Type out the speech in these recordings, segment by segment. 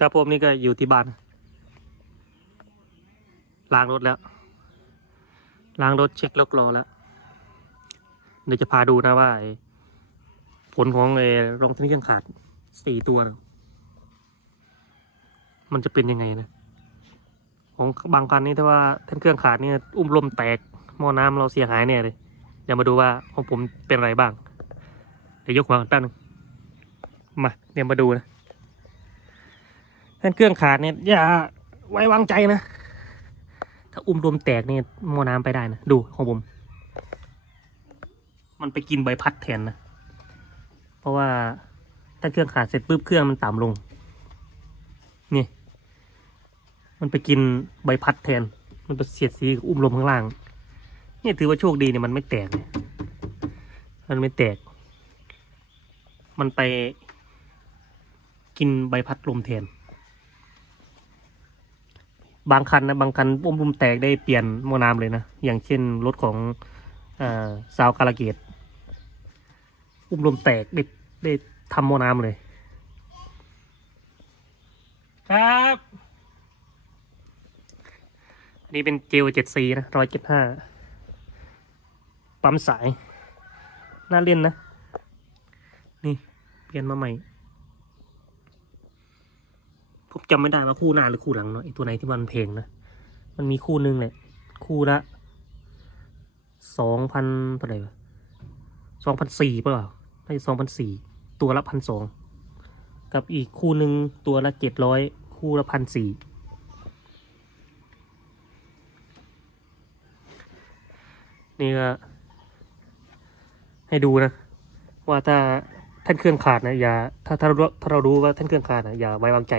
ครับผมนี่ก็อยู่ที่บ้านล้างรถแล้วล้างรถเช็ครถรอแล้วเดี๋ยวจะพาดูนะว่าผลของไอ้รองเท้าเครื่องขาดสี่ตัวนะมันจะเป็นยังไงนะของบางคันนี่ถ้าว่าท่านเครื่องขาดเนี่ยอุ้มลมแตกหม้อน้ำเราเสียหายเนี่ยเลยเดี๋ยวมาดูว่าของผมเป็นอะไรบ้าง เดี๋ยวยกหัวกันแป๊บนึงมาเดี๋ยวมาดูนะ ท่านเครื่องขาดเนี่ยอย่าไว้วางใจนะ ถ้าอุ้มลมแตกเนี่ยมอน้ำไปได้นะ ดูของผม มันไปกินใบพัดแทนนะ เพราะว่าถ้าเครื่องขาดเสร็จปุ๊บเครื่องมันต่ำลง นี่ มันไปกินใบพัดแทน มันไปเสียดสีกับอุ้มลมข้างล่าง เนี่ยถือว่าโชคดีเนี่ยมันไม่แตก มันไม่แตก มันไปกินใบพัดลมแทน บางคันนะบางคันอุ้มลมแตกได้เปลี่ยนหมอน้ำเลยนะ อย่างเช่นรถของอาซาวการาเกตอุ้มลมแตกได้ได้ทำหมอน้ำเลย ครับอันนี้เป็นเจลเจ็ดซีนะร้อยเจ็ดห้าปั๊มสาย น่าเล่นนะ นี่ เปลี่ยนมาใหม่ผม จำไม่ได้ว่าคู่หน้าหรือคู่หลังเนาะไอตัวไหนที่มันเพลงนะ มันมีคู่หนึ่งแหละ คู่ละสองพันเท่าไหร่วะสองพันสี่เปล่าได้สองพันสี่ตัวละพันสองกับอีกคู่หนึ่งตัวละเจ็ดร้อยคู่ละพันสี่นี่ก็ให้ดูนะ ว่าถ้าท่านเครื่องขาดนะอย่าถ้าถ้าเราถ้าเรารู้ว่าท่านเครื่องขาดนะอย่าไว้วางใจ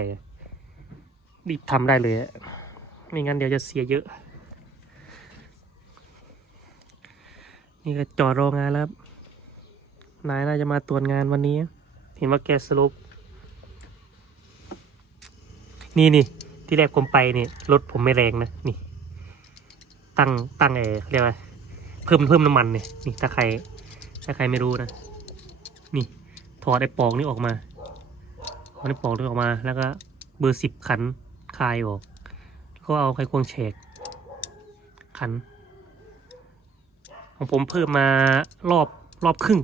รีบทำได้เลย ไม่งั้นเดี๋ยวจะเสียเยอะ นี่ก็จอดรองานแล้ว นายน่าจะมาตรวจงานวันนี้ เห็นว่าแกสรุป นี่นี่ที่แรกผมไปนี่รถผมไม่แรงนะ นี่ ตั้งตั้งเออเรียกว่าเพิ่มเพิ่มน้ำมันเนี่ยนี่ถ้าใคร ถ้าใครไม่รู้นะ นี่ถอดไอ้ปอกนี่ออกมาถอดไอ้ปอกนี่ออกมาแล้วก็เบอร์สิบขัน คายออก แล้วก็เอาไขควงแฉกขัน ของผมเพิ่มมารอบรอบครึ่ง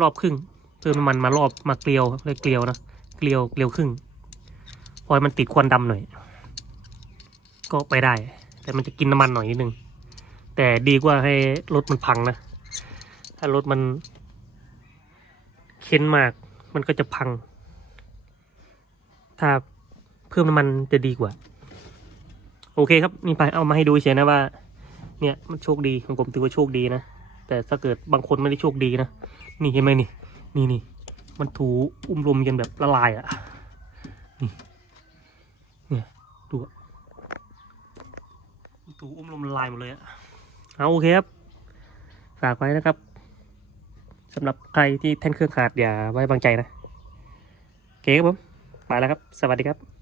รอบครึ่งเพิ่มน้ำมันมารอบมาเกลียวเลยเกลียวนะ เกลียวเกลียวครึ่งพอให้มันติดควันดำหน่อย ก็ไปได้ แต่มันจะกินน้ำมันหน่อยนิดนึง แต่ดีกว่าให้รถมันพังนะ ถ้ารถมันเค้นมาก มันก็จะพัง ถ้า เพิ่มน้ำมันจะดีกว่า โอเคครับนี่ไปเอามาให้ดูเฉยนะว่า เนี่ยมันโชคดีของผมถือว่าโชคดีนะแต่ถ้าเกิดบางคนไม่ได้โชคดีนะนี่เห็นไหมนี่ นี่นี่มันถูอุ้มลมกันแบบละลายอะ่ะนี่เนี่ยดูอะถูอุ้มลมละลายหมดเลยอะเอาโอเคครับฝากไว้นะครับสำหรับใครที่แท่นเครื่องขาดอย่าไว้วางใจนะ โอเคครับผมไปแล้วครับ สวัสดีครับ